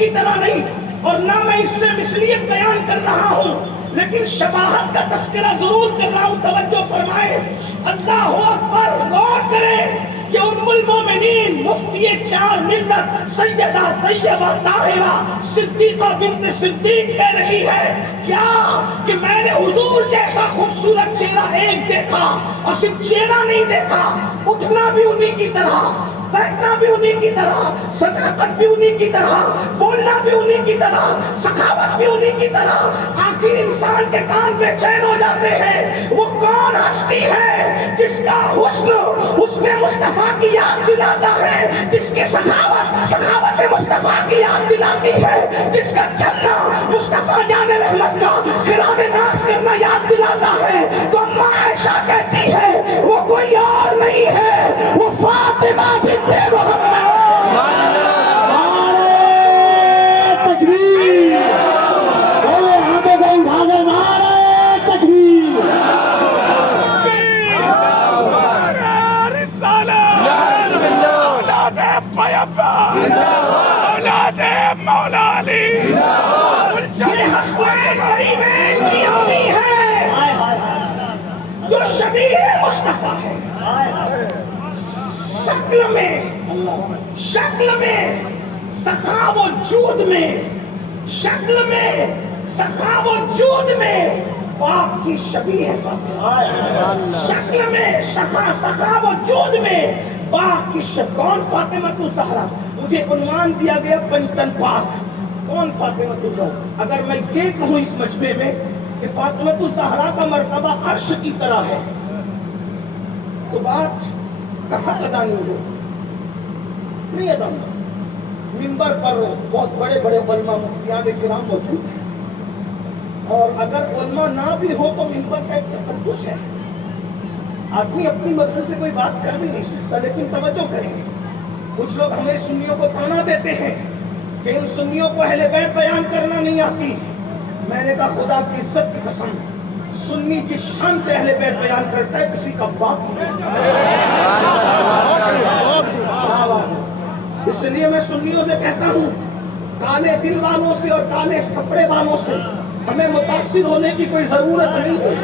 کی طرح نہیں، اور نہ میں اس سے مثلیت بیان کر رہا ہوں، لیکن شباہت کا تذکرہ ضرور کر رہا ہوں۔ توجہ فرمائے، اللہ اکبر، غور کریں کہ ام المومنین مفتی چار ملت سیدہ طیبہ طاہرہ صدیقہ بنت صدیق کہہ رہی ہے کیا کہ میں نے حضور جیسا خوبصورت چہرہ ایک دیکھا، اور صرف چہرہ نہیں دیکھا، اٹھنا بھی انہی کی طرح، بیٹھنا بھی انہی کی طرح، صداقت بھی انہی کی طرح، بولنا بھی انہی کی طرح، سخاوت بھی انہی کی طرح۔ آخر انسان کے کان بے چین ہو جاتے ہیں، وہ کون ہستی ہے جس کا حسن مصطفیٰ کی یاد دلاتا ہے، جس کی سخاوت مصطفیٰ کی یاد دلاتی ہے، جس کا چلنا مصطفیٰ جان رحمت کا خرام ناز کرنا یاد دلاتا ہے؟ تو اماں عائشہ کہتی ہے وہ کوئی اور نہیں ہے، وہ فاطمہ بنت محمد۔ یہ حسنین کریمین کی امی ہے جو شبیہ مصطفیٰ ہے، شکل میں سخا و جود میں، شکل میں سخا و جود میں باپ کی شبیہ ہے فاطمہ، شکل میں سخا و جود میں باپ کی شبیہ۔ کون فاطمہ الزہرا؟ مجھے عنوان دیا گیا پنجتن پاک، کون فاطمہ الزہرا؟ اگر میں یہ کہوں اس مجمع میں کہ فاطمہ الزہرا کا مرتبہ عرش کی طرح ہے تو بات کہاں ادا نہیں ہو، نہیں ادا ہو۔ منبر پر بہت بڑے بڑے علماء مفتیان کرام موجود ہیں، اور اگر علماء نہ بھی ہو تو منبر کا ایک تقدس ہے، آدمی اپنی مرضی سے کوئی بات کر بھی نہیں سکتا۔ لیکن توجہ کریں، کچھ لوگ ہمیں سنیوں کو تانا دیتے ہیں کہ ان سنیوں کو اہل بیت بیان کرنا نہیں آتی۔ میں نے کہا خدا کی عزت کی قسم، سنی جس شان سے اہل بیت بیان کرتا ہے کسی کا باپ نہیں۔ اس لیے میں سنیوں سے کہتا ہوں، کالے دل والوں سے اور کالے کپڑے والوں سے ہمیں متاثر ہونے کی کوئی ضرورت نہیں ہے۔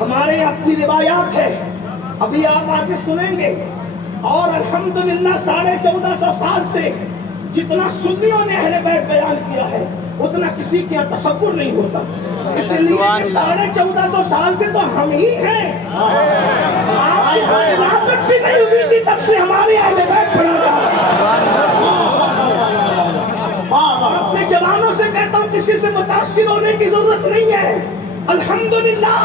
ہمارے اپنی روایات ہے، ابھی آپ آگے سنیں گے، اور الحمدللہ 1450 سال سے جتنا سنیوں نے اہل بیت بیان کیا ہے اتنا کسی کے یہاں تصور نہیں ہوتا، اس لیے کہ 1450 سال سے تو ہم ہی ہیں۔ آپ کی خلافت بھی نہیں ہوئی تھی تب سے ہمارے اہل بیت پڑھا جا رہا۔ اپنے جوانوں سے کہتا ہوں کسی سے متاثر ہونے کی ضرورت نہیں ہے۔ الحمدللہ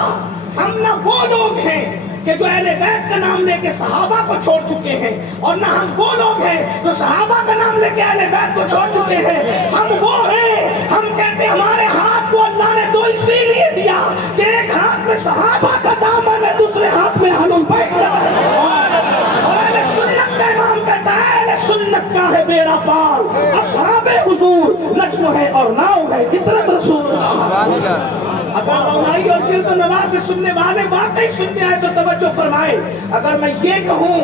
ہم نہ وہ لوگ ہیں کہ جو اہل بیت کا نام لے کے صحابہ کو چھوڑ چکے ہیں، اور نہ ہم وہ لوگ ہیں جو صحابہ کا نام لے کے اہل بیت کو چھوڑ چکے ہیں۔ ہم وہ ہیں، ہم کہتے ہیں ہمارے ہاتھ کو اللہ نے دو اسی لیے دیا کہ ایک ہاتھ میں صحابہ کا دامن ہے، دوسرے ہاتھ میں اہل بیت کا ہے۔ اور اہل سنت کا امام کہتا ہے اہل سنت کا ہے بیڑا پار، اصحاب حضور نجم ہے اور ناؤ ہے عطرت رسول اللہ۔ اگر رونائی اور گرد و نواز سے سننے والے واقعی سننے آئے تو توجہ فرمائے، اگر میں یہ کہوں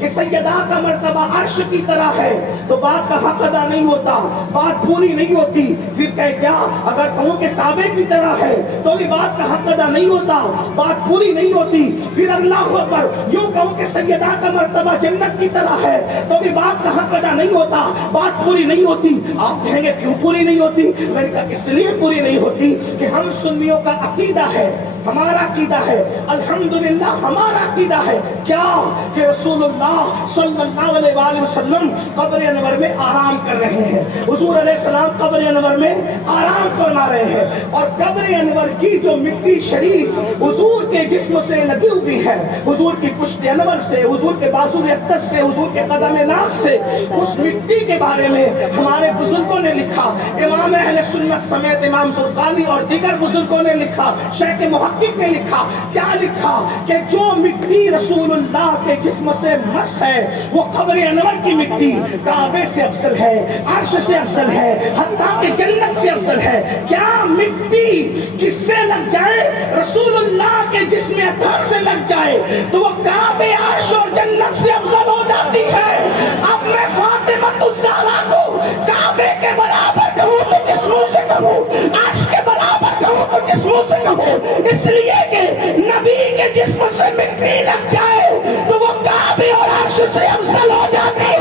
کہ سیدہ کا مرتبہ عرش کی طرح ہے تو بات کا حق ادا نہیں ہوتا، بات پوری نہیں ہوتی۔ پھر کہ کیا اگر کہوں کہ کعبے کی طرح ہے تو بھی بات کا حق ادا نہیں ہوتا، بات پوری نہیں ہوتی۔ پھر اللہ اکبر یوں کہوں کہ سیدہ کا مرتبہ جنت کی طرح ہے تو بھی بات کا حق ادا نہیں ہوتا، بات پوری نہیں ہوتی۔ آپ کہیں گے کیوں پوری نہیں ہوتی؟ میں نے کہا اس لیے پوری نہیں ہوتی کہ ہم سنیوں کا عقیدہ ہے، ہمارا عقیدہ ہے، الحمدللہ ہمارا عقیدہ ہے کیا کہ رسول اللہ صلی اللہ علیہ وآلہ وسلم قبر انور میں آرام کر رہے ہیں، حضور علیہ السلام قبر انور میں آرام فرما رہے ہیں، اور قبر انور کی جو مٹی شریف حضور کے جسم سے لگی ہوئی ہے، حضور کی پشت انور سے، حضور کے بازو اقدس سے، حضور کے قدم ناز سے، اس مٹی کے بارے میں ہمارے بزرگوں نے لکھا، امام اہل سنت سمیت امام زرقانی اور دیگر بزرگوں نے لکھا، شیخ محقق نے لکھا، کیا لکھا کہ جو مٹی رسول اللہ کے جسم سے مس ہے وہ قبر انور کی مٹی کعبے سے افضل ہے، عرش سے افضل ہے، حتیٰ کہ جنت سے افضل ہے۔ کیا مٹی کس سے لگ جائے؟ رسول اللہ کے جسم اطہر سے لگ جائے تو وہ کعبے، عرش اور جنت سے افضل ہو جاتی ہے۔ اب میں فاطمہ الزہرا کو زور سے کہو، اس لیے کہ نبی کے جسم سے مٹی لگ جائے تو وہ کعبے اور عرش سے افضل ہو جاتی